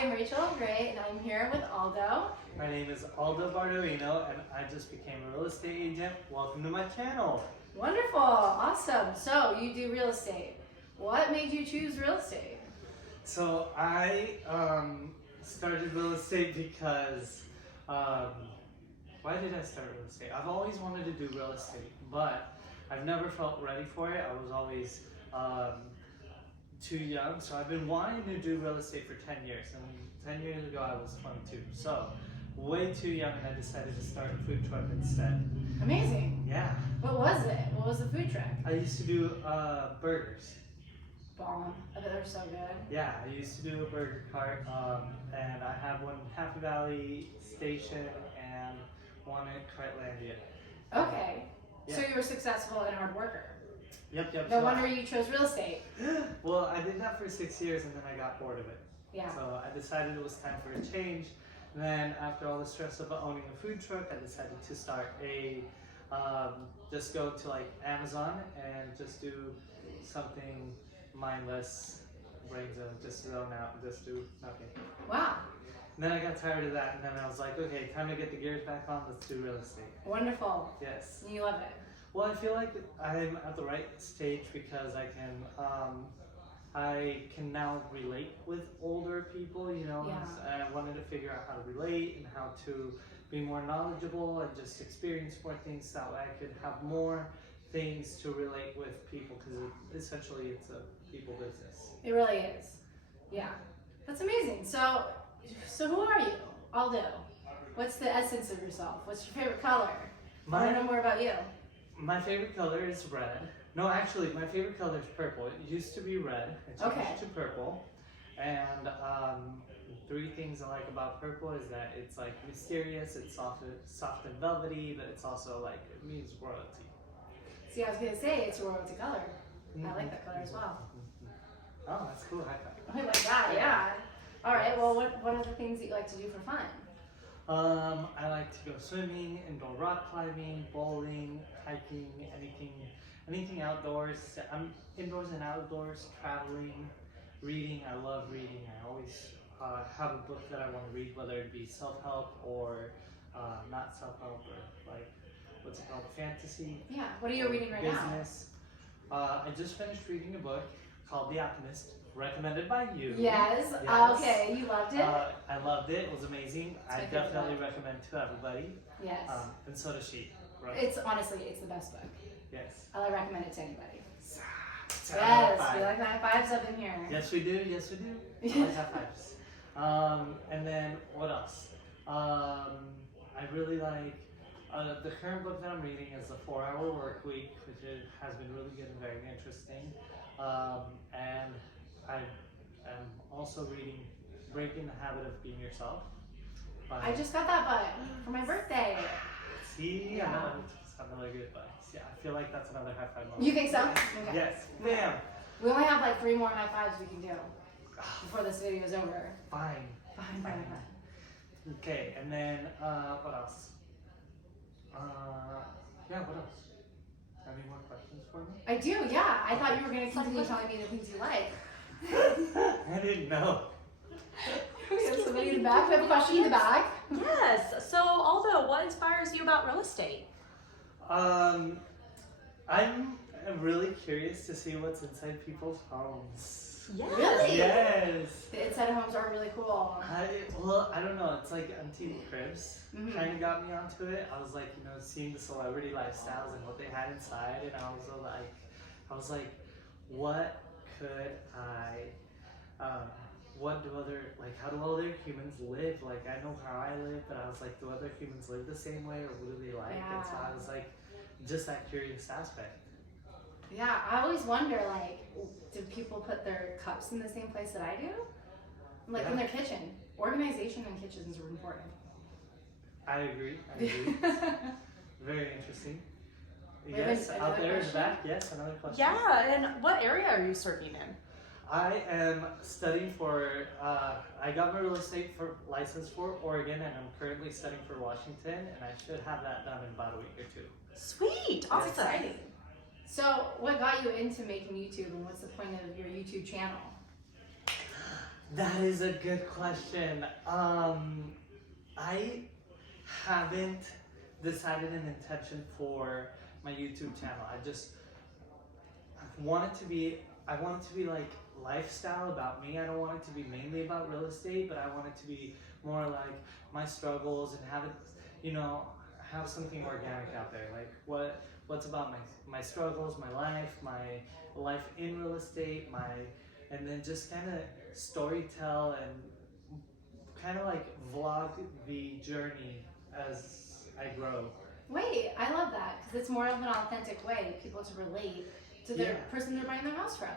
am Rachel Gray, and I'm here with Aldo. My name is Aldo Bardolino, and I just became a real estate agent. Welcome to my channel. Wonderful, awesome. So you do real estate. What made you choose real estate? So I started real estate because, why did I start real estate? I've always wanted to do real estate, but I've never felt ready for it. I was always too young, so I've been wanting to do real estate for 10 years, and 10 years ago I was 22, so way too young, and I decided to start a food truck instead. Amazing. Yeah. What was it? What was the food truck? I used to do burgers. Bomb. I bet they're so good. Yeah, I used to do a burger cart, and I have one in Happy Valley Station and one in Cartlandia. Okay. Yeah. So you were successful and a hard worker. Yep. No wonder you chose real estate. Well, I did that for 6 years, and then I got bored of it. Yeah. So I decided it was time for a change. And then after all the stress of owning a food truck, I decided to start a, just go to like Amazon and just do something mindless, brains out, just zone out, and just do nothing. Wow. And then I got tired of that, and then I was like, okay, time to get the gears back on, let's do real estate. Wonderful. Yes. You love it. Well, I feel like I'm at the right stage because I can now relate with older people, you know. Yeah. I wanted to figure out how to relate and how to be more knowledgeable and just experience more things, that way I could have more things to relate with people, because essentially it's a people business. It really is. Yeah. That's amazing. So who are you? Aldo. What's the essence of yourself? What's your favorite color? I want to know more about you. My favorite color is red. No, actually, my favorite color is purple. It used to be red. It changed to purple. And three things I like about purple is that it's like mysterious, it's soft and velvety, but it's also like, it means royalty. See, I was going to say it's a royalty color. I like that color as well. Oh, that's cool. High five. I like that, yeah. All right, well, what are the things that you like to do for fun? I like to go swimming, indoor rock climbing, bowling, hiking, anything outdoors. I'm indoors and outdoors, traveling, reading. I love reading. I always have a book that I want to read, whether it be self-help or not self-help, or like, what's it called, fantasy. Yeah, what are you reading right business. I just finished reading a book called The Alchemist, recommended by you. Yes. Okay, you loved it? I loved it. It was amazing. I definitely recommend to everybody. Yes. And so does she. Right? It's honestly, it's the best book. Yes. I recommend it to anybody. Yes. We like high fives up in here. Yes, we do. Yes, we do. I like high fives. And then what else? I really like the current book that I'm reading is The 4-Hour Work Week, which has been really good and very interesting. And I am also reading Breaking the Habit of Being Yourself. I just got that book for my birthday. See, Yeah. I know it's another good book. Yeah, I feel like that's another high five moment. You think so? Okay. Yes, ma'am. We only have like 3 more high fives we can do before this video is over. Fine. Fine. Okay, and then what else? Yeah, what else? Any more questions for me? I do, yeah. I thought you were going to continue telling me the things you like. I didn't know. We have somebody in the back. We have a question in the back. Yes. So, Aldo, what inspires you about real estate? I'm really curious to see what's inside people's homes. Yes. Really? Yes. The inside homes are really cool. I don't know. It's like Antique Cribs kind of got me onto it. I was like, seeing the celebrity lifestyles and what they had inside, and I was like, what could how do other humans live? Like, I know how I live, but I was like, do other humans live the same way, or what do they like? Yeah. And so I was like, just that curious aspect. Yeah, I always wonder, like, do people put their cups in the same place that I do? Like in their kitchen. Organization in kitchens are important. I agree. Very interesting. We have Yes, another out there in the question? back. Yes, another question. Yeah, and what area are you serving in? I am studying for, I got my real estate license for Oregon, and I'm currently studying for Washington, and I should have that done in about a week or 2. Sweet. That's Awesome. exciting. So, what got you into making YouTube, and what's the point of your YouTube channel? That is a good question. I haven't decided an intention for my YouTube channel. I want it to be like lifestyle about me. I don't want it to be mainly about real estate, but I want it to be more like my struggles and have it, you know, have something organic out there. Like what's about my struggles, my life in real estate, and then just kind of story tell and kind of like vlog the journey as I grow. Wait, I love that because it's more of an authentic way people to relate to the Yeah. person they're buying their house from.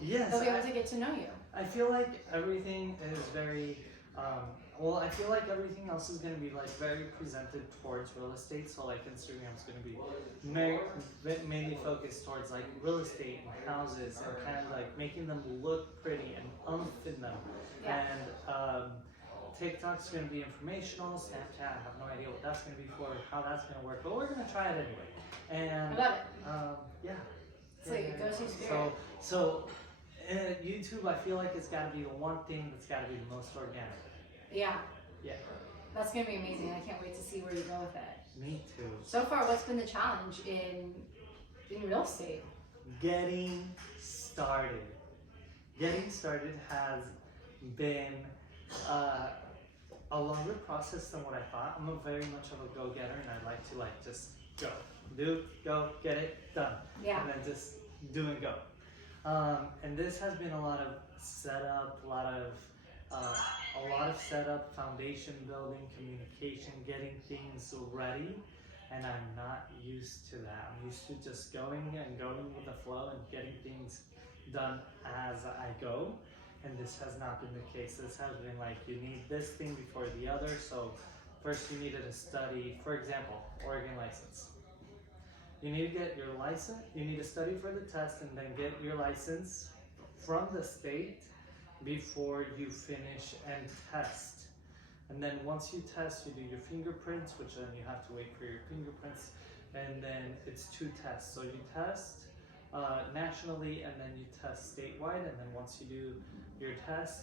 Yes, They'll be able to get to know you. I feel like everything is very, I feel like everything else is going to be like very presented towards real estate. So like Instagram is going to be mainly focused towards like real estate and houses and kind of like making them look pretty and umph in them. Yeah. And TikTok's going to be informational. Snapchat, I have no idea what that's going to be for, how that's going to work, but we're going to try it anyway. And I love it. yeah. It's like it goes to spirit. So YouTube, I feel like it's got to be the one thing that's got to be the most organic. Yeah. Yeah. That's gonna be amazing. I can't wait to see where you go with it. Me too. So far, what's been the challenge in real estate? Getting started. Getting started has been a longer process than what I thought. I'm very much of a go-getter, and I like to like just go, go, get it done, Yeah. and then just do and go. And this has been a lot of setup, a lot of setup, foundation building, communication, getting things ready, and I'm not used to that. I'm used to just going with the flow and getting things done as I go, and this has not been the case. This has been like, you need this thing before the other, so first you needed to study, for example, Oregon license. You need to get your license, you need to study for the test and then get your license from the state before you finish and test. And then once you test, you do your fingerprints, which then you have to wait for your fingerprints, and then it's 2 tests. So you test nationally and then you test statewide, and then once you do your test,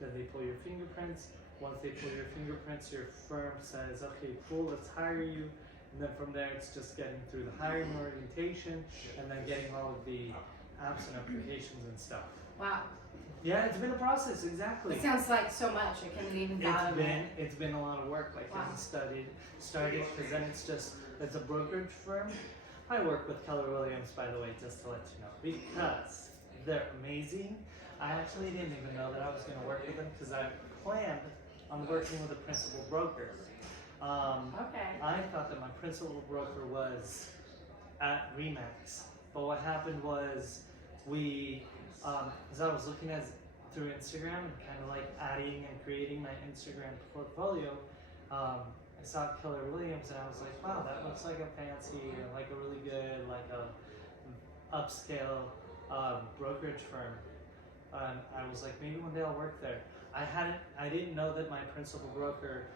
then they pull your fingerprints. Once they pull your fingerprints, your firm says, okay, cool, let's hire you. And then from there, it's just getting through the hiring orientation and then getting all of the apps and applications and stuff. Wow. Yeah, it's been a process, exactly. It sounds like so much. I couldn't even fathom it. It's been a lot of work, like Wow. getting started, because then it's a brokerage firm. I work with Keller Williams, by the way, just to let you know, because they're amazing. I actually didn't even know that I was going to work with them because I planned on working with a principal broker. Okay. I thought that my principal broker was at Remax, but what happened was as I was looking through Instagram and kind of like adding and creating my Instagram portfolio, I saw Keller Williams and I was like, wow, that looks like a fancy, like a really good, like a upscale brokerage firm. And I was like, maybe one day I'll work there. I didn't know that my principal broker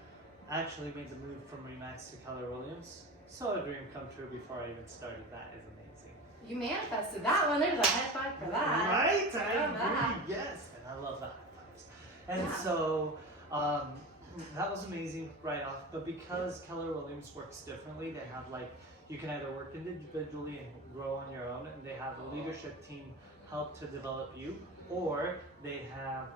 actually made the move from Remax to Keller Williams. So a dream come true before I even started. That is amazing. You manifested that one. There's a high five for that. Right? I Love that. agree. Yes. And I love the high fives. And Yeah. so that was amazing right off. But because Keller Williams works differently, they have like, you can either work individually and grow on your own, and they have a leadership team help to develop you, or they have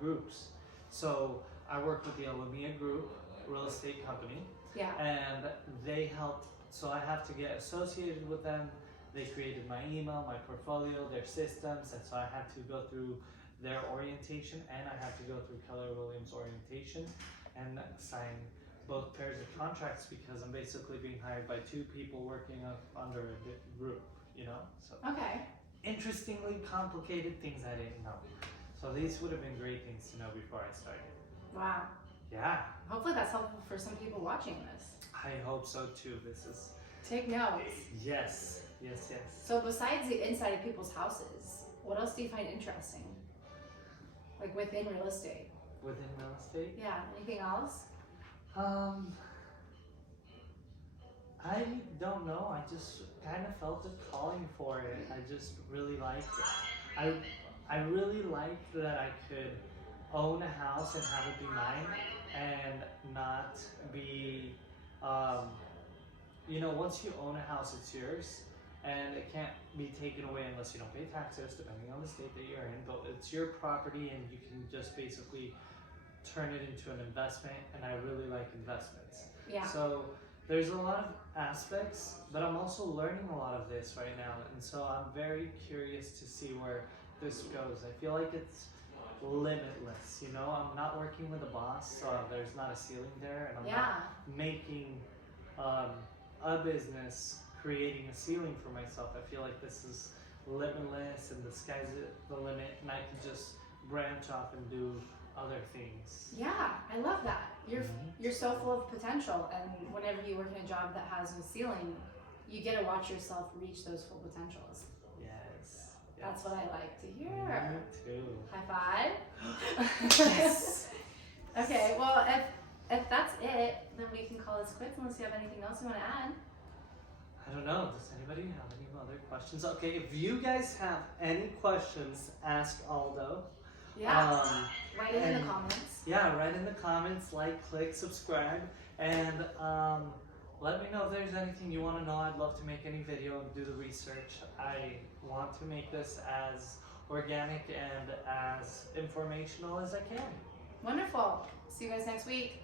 groups. So I work with the Alameda Group real estate company, Yeah. and they helped. So I have to get associated with them. They created my email, my portfolio, their systems, and so I had to go through their orientation, and I had to go through Keller Williams orientation and sign both pairs of contracts because I'm basically being hired by 2 people working under a group, you know? So Okay. interestingly complicated things I didn't know. So these would have been great things to know before I started. Wow. Yeah, Hopefully that's helpful for some people watching this. I hope so too. This is, Take notes. yes. So besides the inside of people's houses, what else do you find interesting? Like within real estate? Within real estate? Yeah. Anything else? I don't know. I just kind of felt a calling for it. I just really liked it. I really liked that I could own a house and have it be mine and not be, once you own a house, it's yours and it can't be taken away unless you don't pay taxes, depending on the state that you're in. But it's your property and you can just basically turn it into an investment, and I really like investments. Yeah. So there's a lot of aspects, but I'm also learning a lot of this right now, and so I'm very curious to see where this goes. I feel like it's limitless, I'm not working with a boss, so there's not a ceiling there, and I'm not making a business creating a ceiling for myself. I feel like this is limitless and the sky's the limit, and I can just branch off and do other things. Yeah, I love that. You're so full of potential, and whenever you work in a job that has no ceiling, you get to watch yourself reach those full potentials. Yes. That's what I like to hear. Me too. High five. Yes. Okay, well, if that's it, then we can call this quits unless you have anything else you want to add. I don't know. Does anybody have any other questions? Okay, if you guys have any questions, ask Aldo. Yeah. Write it in the comments. Yeah, write in the comments, click, subscribe, and let me know if there's anything you want to know. I'd love to make any video and do the research. I want to make this as organic and as informational as I can. Wonderful. See you guys next week.